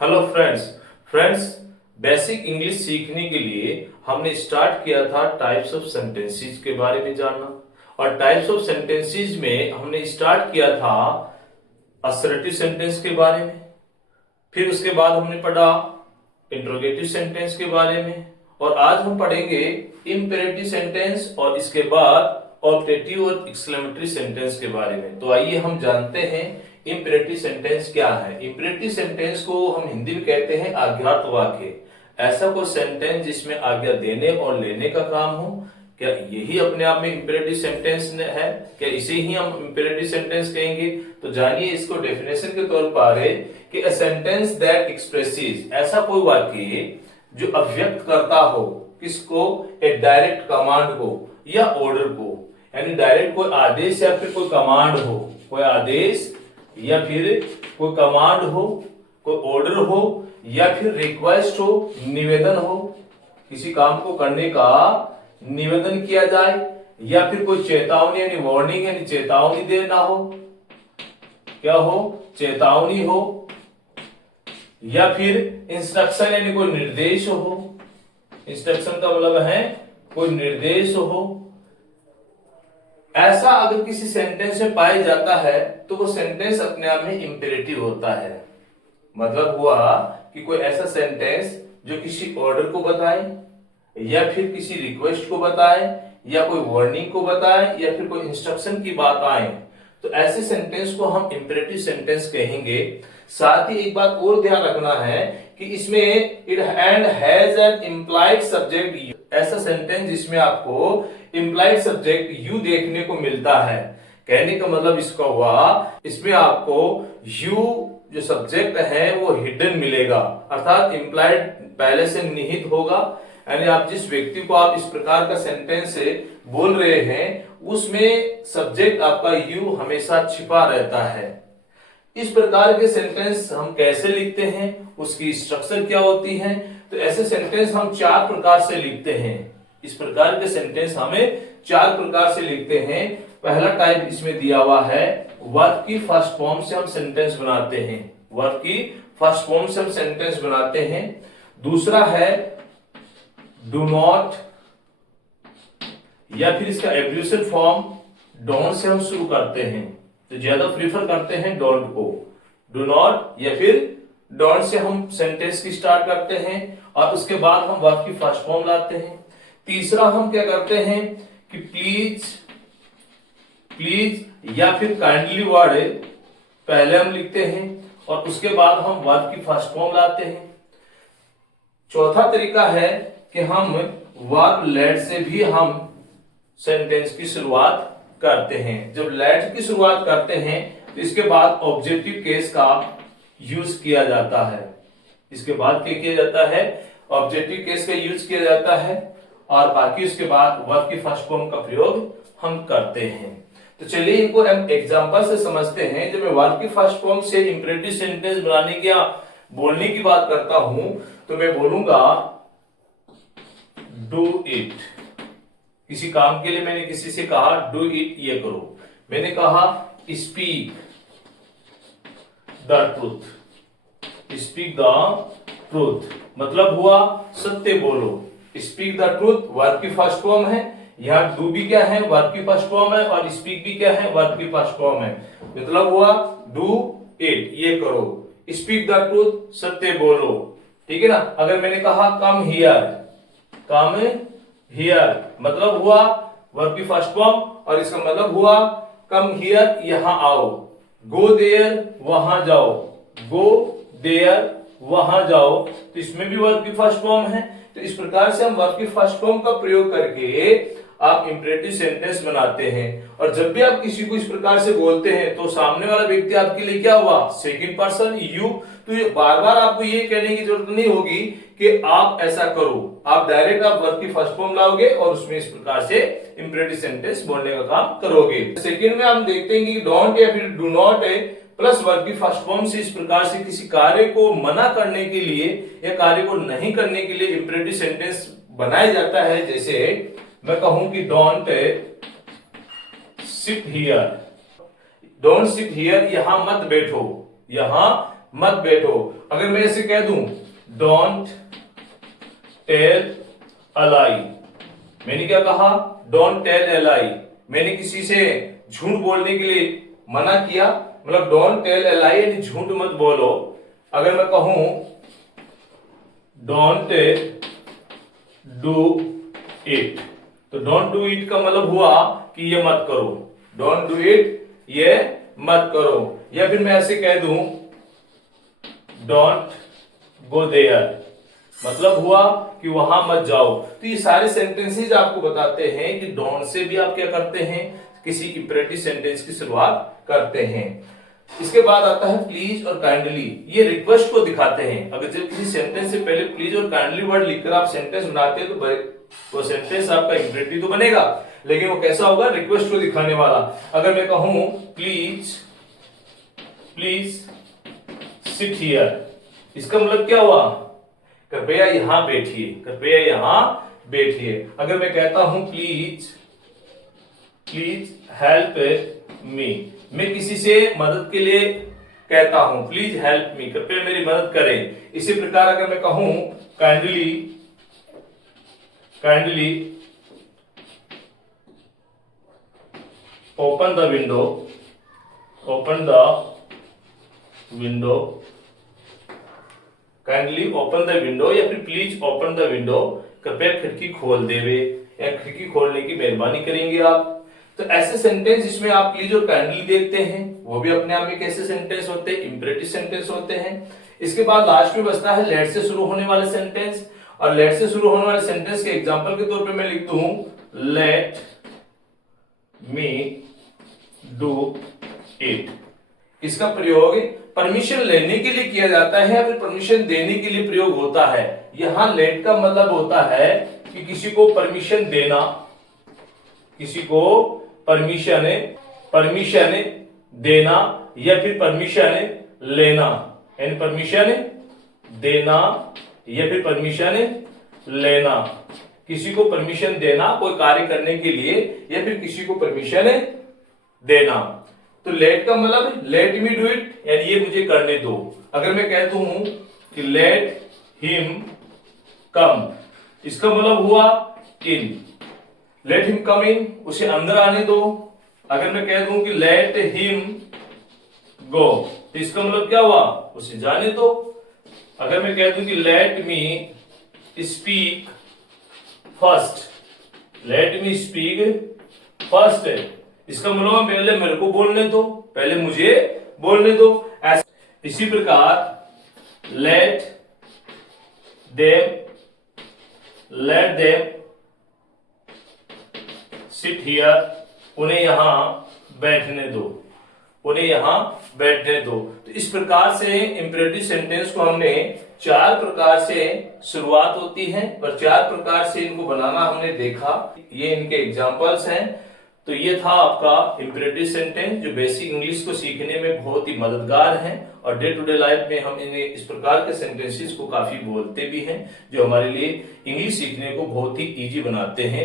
Hello friends basic English सीखने के लिए हमने स्टार्ट किया था टाइप्स ऑफ सेंटेंसेस के बारे में जानना। और टाइप्स ऑफ सेंटेंसेस में हमने स्टार्ट किया था असर्टिव सेंटेंस के बारे में। फिर उसके बाद हमने पढ़ा इंट्रोगेटिव सेंटेंस के बारे में। और आज हम पढ़ेंगे इंपेरेटिव सेंटेंस और इसके बाद ऑब्जेक्टिव और एक्सक्लेमेटरी सेंटेंस के बारे में। तो आइए हम जानते हैं इंपेरेटिव सेंटेंस क्या है। इंपेरेटिव सेंटेंस को हम हिंदी में कहते हैं आज्ञार्थ वाक्य। ऐसा कोई सेंटेंस जिसमें आज्ञा देने और लेने का काम हो, क्या यही अपने आप में इंपेरेटिव सेंटेंस है? क्या इसे ही हम इंपेरेटिव सेंटेंस कहेंगे? तो जानिए इसको डेफिनेशन के तौर पर है कि अ सेंटेंस दैट एक्सप्रेसेस, ऐसा कोई वाक्य जो अभिव्यक्त करता हो किसको? ए डायरेक्ट कमांड को या ऑर्डर को, यानी डायरेक्ट कोई आदेश या फिर कोई कमांड हो, कोई आदेश या फिर कोई कमांड हो, कोई ऑर्डर हो या फिर रिक्वेस्ट हो, निवेदन हो, किसी काम को करने का निवेदन किया जाए, या फिर कोई चेतावनी यानी वार्निंग यानी चेतावनी देना हो, क्या हो? चेतावनी हो, या फिर इंस्ट्रक्शन यानी कोई निर्देश हो। इंस्ट्रक्शन का मतलब है कोई निर्देश हो। ऐसा अगर किसी सेंटेंस में पाया जाता है तो वो सेंटेंस अपने आप में इंपेरेटिव होता है। मतलब हुआ कि कोई ऐसा सेंटेंस जो किसी ऑर्डर को बताए या फिर किसी रिक्वेस्ट को बताए या कोई वार्निंग को बताए या फिर कोई इंस्ट्रक्शन की बात आए, तो ऐसे सेंटेंस को हम इंपेरेटिव सेंटेंस कहेंगे। साथ ही एक बात और ध्यान रखना है कि इसमें it and has an implied subject you, ऐसा सेंटेंस जिसमें आपको इम्प्लाइड सब्जेक्ट यू देखने को मिलता है। कहने का मतलब इसका हुआ इसमें आपको यू जो सब्जेक्ट है वो हिडन मिलेगा, अर्थात इम्प्लाइड पहले से निहित होगा। यानी आप जिस व्यक्ति को आप इस प्रकार का सेंटेंस से बोल रहे हैं उसमें सब्जेक्ट आपका यू हमेशा छिपा रहता है। इस प्रकार के सेंटेंस हम कैसे लिखते हैं, उसकी स्ट्रक्चर क्या होती है? तो ऐसे सेंटेंस हम चार प्रकार से लिखते हैं। इस प्रकार के सेंटेंस हमें चार प्रकार से लिखते हैं। पहला टाइप इसमें दिया हुआ है वर्ब की फर्स्ट फॉर्म से हम सेंटेंस बनाते हैं। वर्ब की फर्स्ट फॉर्म से हम सेंटेंस बनाते हैं। दूसरा है डू नॉट, या फिर इसका एब्रिविएशन फॉर्म डोंट से हम शुरू करते हैं, तो ज्यादा प्रीफर करते हैं डोंट को। डू नॉट या फिर डोंट से हम सेंटेंस की स्टार्ट करते हैं और उसके बाद हम वर्ब की फर्स्ट फॉर्म लाते हैं। तीसरा हम क्या करते हैं कि प्लीज या फिर काइंडली वर्ड पहले हम लिखते हैं और उसके बाद हम वर्ब की फर्स्ट फॉर्म लाते हैं। चौथा तरीका है कि हम वर्ब लेट से भी हम सेंटेंस की शुरुआत करते हैं। जब लेट की शुरुआत करते हैं तो इसके बाद ऑब्जेक्टिव केस का यूज किया जाता है। इसके बाद क्या किया जाता है? ऑब्जेक्टिव केस का यूज किया जाता है और बाकी उसके बाद वर्ब की फर्स्ट फॉर्म का प्रयोग हम करते हैं। तो चलिए इनको हम एग्जांपल से समझते हैं। जब मैं वर्ब की फर्स्ट फॉर्म से इंपेरेटिव सेंटेंस बनाने की या बोलने की बात करता हूं तो मैं बोलूंगा डू इट। किसी काम के लिए मैंने किसी से कहा डू इट, ये करो। मैंने कहा speak the truth, speak the truth मतलब हुआ सत्य बोलो। स्पीक द ट्रूथ वर्ब की फर्स्ट फॉर्म है, यहाँ डू भी क्या है? वर्ब की फर्स्ट फॉर्म है, और स्पीक भी क्या है? वर्ब की फर्स्ट फॉर्म है। मतलब हुआ डू इट, ये करो। स्पीक द ट्रूथ सत्य बोलो, ठीक है ना। अगर मैंने कहा कम हियर मतलब हुआ वर्ब की फर्स्ट फॉर्म और इसका मतलब हुआ कम हियर, यहां आओ। गो देयर वहां जाओ, गो देयर वहां जाओ, तो इसमें भी वर्ब की फर्स्ट फॉर्म है। तो इस प्रकार से हम वर्ब की फर्स्ट फॉर्म का प्रयोग करके आप इंपेरेटिव सेंटेंस बनाते हैं। और जब भी आप किसी को इस प्रकार से बोलते हैं तो सामने वाला व्यक्ति आपके लिए क्या हुआ? Second person you. तो ये बार बार आपको ये कहने की जरूरत नहीं होगी कि आप ऐसा करो, आप डायरेक्ट आप वर्ब की फर्स्ट फॉर्म लाओगे और उसमें इस प्रकार से इंपेरेटिव सेंटेंस बोलने का काम करोगे। सेकंड में हम देखते हैं कि डोंट या फिर डू नॉट है प्लस वर्ब की फर्स्ट फॉर्म से इस प्रकार से किसी कार्य को मना करने के लिए या कार्य को नहीं करने के लिए इंपेरेटिव सेंटेंस बनाया जाता है। जैसे मैं कहूं कि don't sit here, don't sit here, यहां मत बैठो, यहां मत बैठो। अगर मैं ऐसे कह दूं डोंट टेल अ लाई, मैंने क्या कहा, डोंट टेल अ लाई, मैंने किसी से झूठ बोलने के लिए मना किया, मतलब डोंट टेल अ लाई यानी झूठ मत बोलो। अगर मैं कहूं डोंट डू इट, तो डोंट डू इट का मतलब हुआ कि ये मत करो, डोंट डू इट, ये मत करो। या फिर मैं ऐसे कह दूं डोंट गो देयर, मतलब हुआ कि वहां मत जाओ। तो ये सारे सेंटेंसेस आपको बताते हैं कि डोंट से भी आप क्या करते हैं, किसी इंपेरेटिव सेंटेंस की शुरुआत करते हैं। इसके बाद आता है प्लीज और काइंडली, ये रिक्वेस्ट को दिखाते हैं। अगर जब किसी सेंटेंस से पहले प्लीज और काइंडली वर्ड लिखकर आप सेंटेंस बनाते हैं तो वो सेंटेंस आपका इंपेरेटिव तो बनेगा, लेकिन वो कैसा होगा, रिक्वेस्ट को दिखाने वाला। अगर मैं कहूं प्लीज सिट हियर, इसका मतलब क्या हुआ, कृपया यहां बैठिए, कृपया यहां बैठिए। अगर मैं कहता हूं प्लीज हेल्प मी, मैं किसी से मदद के लिए कहता हूं प्लीज हेल्प मी, कृपया मेरी मदद करें। इसी प्रकार अगर मैं कहूं kindly open the window, kindly open the window या फिर प्लीज ओपन द विंडो, कृपया खिड़की खोल देवे या खिड़की खोलने की मेहरबानी करेंगे आप। तो ऐसे सेंटेंस जिसमें आप प्लीज और काइंडली देखते हैं वो भी अपने आप में कैसे सेंटेंस होते हैं, इंपेरेटिव सेंटेंस होते हैं। इसके बाद लास्ट में बचता है लेट से शुरू होने वाले सेंटेंस, और लेट से शुरू होने वाले सेंटेंस के एग्जांपल के तौर पे मैं लिख दूं लेट मी डू इट। इसका प्रयोग परमिशन लेने के लिए किया जाता है या फिर परमिशन देने के लिए प्रयोग होता है। यहां लेट का मतलब होता है कि किसी को परमिशन देना, किसी को परमिशन देना या फिर परमिशन लेना, यानी परमिशन देना या फिर परमिशन लेना, किसी को परमिशन देना कोई कार्य करने के लिए या फिर किसी को परमिशन देना। तो लेट का मतलब लेट मी डू इट, यानी ये मुझे करने दो। अगर मैं कहता हूं कि लेट हिम कम, इसका मतलब हुआ इन, लेट हिम कम इन, उसे अंदर आने दो। अगर मैं कह दूं कि लेट हिम गो, तो इसका मतलब क्या हुआ, उसे जाने दो। अगर मैं कह दूं कि let me speak first, let me speak first, इसका मतलब पहले मेरे को बोलने दो, पहले मुझे बोलने दो। इसी प्रकार लेट देम सिट हियर, उन्हें यहां बैठने दो, उन्हें यहां बैठने दो। तो इस प्रकार से इंपेरेटिव सेंटेंस को हमने 4 प्रकार से शुरुआत होती है और 4 प्रकार से इनको बनाना हमने देखा। ये इनके एग्जांपल्स हैं। तो ये था आपका इंपेरेटिव सेंटेंस जो बेसिक इंग्लिश को सीखने में बहुत ही मददगार है, और डे टू डे लाइफ में हम इन्हें इस प्रकार के सेंटेंसेस को काफी बोलते भी हैं जो हमारे लिए इंग्लिश सीखने को बहुत ही इजी बनाते हैं।